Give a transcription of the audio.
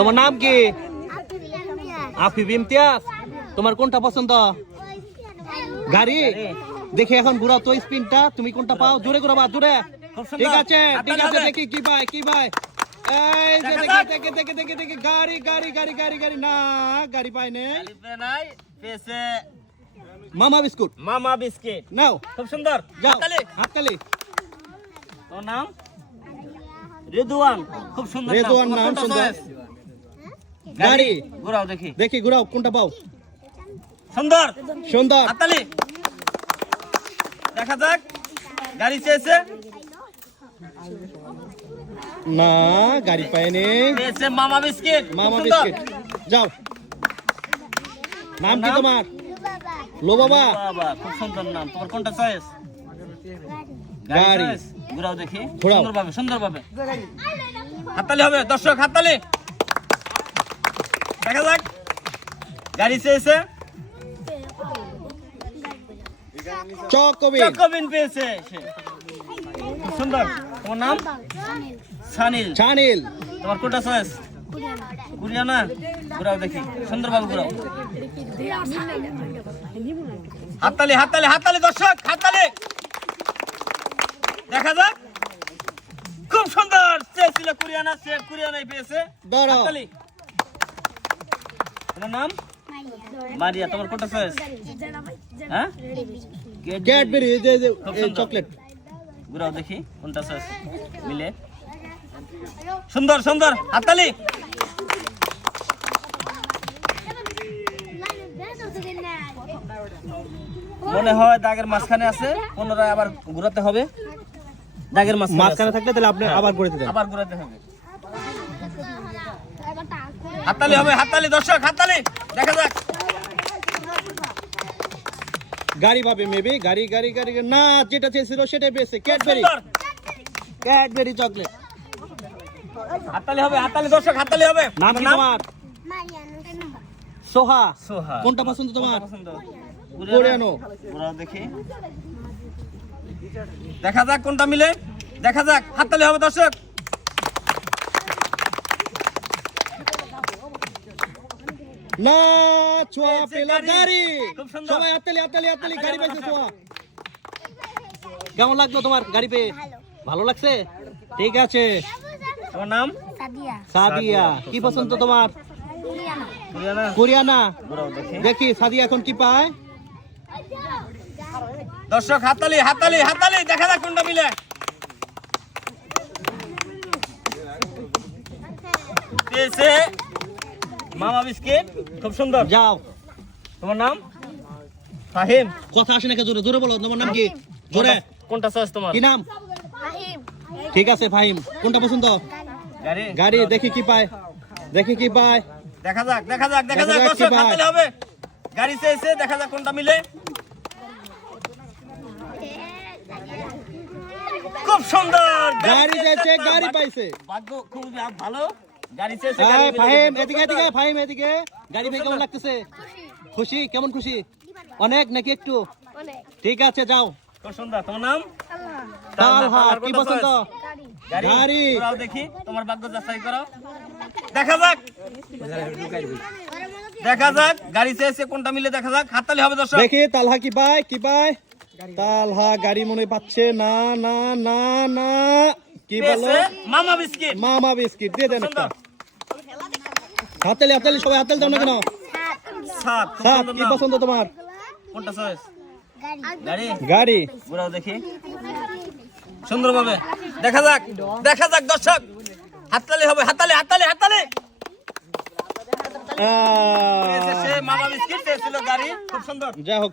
তোমার নাম কি? আফিফ ইমতিয়াজ। তোমার কোনটা পছন্দ? গাড়ি। দেখি এখন ঘুরাও তো স্পিনটা, তুমি কোনটা পাও? জোরে ঘুরাবা, জোরে। ঠিক আছে ঠিক আছে, দেখি কি ভাই কি ভাই। এই যে দেখি দেখি দেখি দেখি দেখি গাড়ি গাড়ি গাড়ি গাড়ি গাড়ি না, গাড়ি পাই নাই। পেয়েছে মামা বিস্কুট। মামা বিস্কিট। নাও, খুব সুন্দর। যাও হাততালি। হাততালি। তোর নাম? রেদওয়ান। খুব সুন্দর রেদওয়ান তোমার নাম কোনটা সুন্দর। choice? গাড়ি। ঘুরাও দেখি। দেখি ঘুরাও কোনটা পাও। সুন্দর। সুন্দর। হাততালি। দেখা যাক গাড়ি চেয়েছে। না, গাড়ি পাইনি। পেয়েছে মামা বিস্কিট। খুব মামা সুন্দর। বিস্কিট। যাও। নাম কি তোমার? লো বাবা। বাবা খুব সুন্দর নাম। তোমার কোনটা চয়েস? গাড়ি। ঘুরাও দেখি। ঘুরাও। সুন্দরভাবে সুন্দরভাবে। হাততালি হবে দর্শক, হাততালি। দেখা যাক গাড়ি চেয়েছে। চকোবিন। চকোবিন পেয়েছে সে। খুব সুন্দর। তোমার নাম? সানিল। ছানিল। তোমার কোনটা চয়েস? কুরিয়ানা। ঘুরাও দেখি সুন্দরভাবে ঘুরাও। হাততালি হাততালি হাততালি দর্শক, হাততালি। দেখা যাক। খুব সুন্দর। চেয়েছিল কুরিয়ানা, সে কুরিয়ানাই পেয়েছে। ধরো। হাততালি। তোমার নাম? মারিয়া। তোমার কোনটা চয়েস? হ্যাঁ, ক্যাডবেরি, এই যে খুব এই সুন্দর। চকলেট। ঘুরাও দেখি কোনটা চয়েস মিলে। সুন্দর সুন্দর। হাততালি। মনে হয় দাগের মাঝখানে আছে, পুনরায় আবার ঘুরাতে হবে। দাগের মাঝখানে থাকলে তাহলে আপনি আবার করে দিবেন। আবার ঘুরাতে হবে। হাততালি হবে, হাততালি দর্শক, হাততালি। দেখা যাক। গাড়ি পাবে মেবি, গাড়ি গাড়ি গাড়ি না, যেটা চেয়েছিল সেটাই পেয়েছে। ক্যাডবেরি। সুন্দর। Cadbury chocolate. হাততালি হবে, হাততালি দর্শক, হাততালি হবে। নাম কি তোমার? সোহা। সোহা। কোনটা পছন্দ তোমার? কোনটা পছন্দ? কোরিয়ানো। ঘুরাও দেখি। দেখা যাক কোনটা মিলে। দেখা যাক। হাততালি হবে দর্শক। না, ছোয়া পেলা গাড়ি। খুব সুন্দর। সবাই হাততালি হাততালি হাততালি, গাড়ি পাইছে ছোয়া। কেমন লাগলো তোমার গাড়ি পেয়ে? ভালো লাগছে? ঠিক আছে। তোমার নাম? সাদিয়া। কি পছন্দ তোমার? কুরিয়ানা। কোরিয়ানা। ঘুরাও দেখি। দেখি সাদিয়া এখন কি পায়। দর্শক হাততালি হাততালি হাততালি। দেখা যাক কোনটা মিলে। পেয়েছে মামা বিস্কিট। খুব সুন্দর। যাও। তোমার নাম? ফাহিম। কথা আসে নাকি? জোরে জোরে বলো, তোমার নাম কি? জোরে। কোনটা চয়েস তোমার? কি নাম? ঠিক আছে ফাহিম, কোনটা পছন্দ? গাড়ি। গাড়ি। দেখি কি পায়, দেখি কি পায়। দেখা যাক দেখা যাক দেখা যাক দেখা যাক দর্শক, কি পায়। হাততালি হবে। গাড়ি চেয়েছে, দেখা যাক কোনটা মিলে। খুব সুন্দর। গাড়ি যাচ্ছে, গাড়ি পাইছে। ভাগ্য খুব ভালো। গাড়ি চেয়েছে, এই গাড়ি মিলে ফাহিম গেছে। এদিকে এদিকে, ফাহিম এদিকে। গাড়ি পেয়ে কেমন লাগতেছে? খুশি? কেমন খুশি? অনেক নাকি একটু? ঠিক আছে, যাও। খুব সুন্দর। তোমার নাম? তালহা। তোমার কি কোনটা পছন্দ? choice? গাড়ি। গাড়ি। ঘুরাও দেখি, তোমার ভাগ্য যাচাই করো। দেখা যাক। দেখা যাক গাড়ি চেয়েছে কোনটা মিলে। দেখা যাক। হাততালি হবে দর্শক। দেখি তালহা কি পায়, কি পায়। তালহা গাড়ি মনে পাচ্ছে না না না না। কি বলো? পেয়েছে মামা বিস্কিট। মামা বিস্কিট দিয়ে দেন একটা। সুন্দর। হাততালি হাততালি, সবাই হাততালি দাও না কেন? সাত। খুব সাত। সুন্দর কি নাম। পছন্দ তোমার? কোনটা চয়েস? গাড়ি। গাড়ি। ঘুরাও দেখি সুন্দরভাবে। দেখা যাক দেখা যাক দর্শক। হাততালি হবে, হাততালি হাততালি হাততালি। পেয়েছে সে মামা বিস্কিট, পেয়েছিল গাড়ি। খুব সুন্দর। যাই হোক,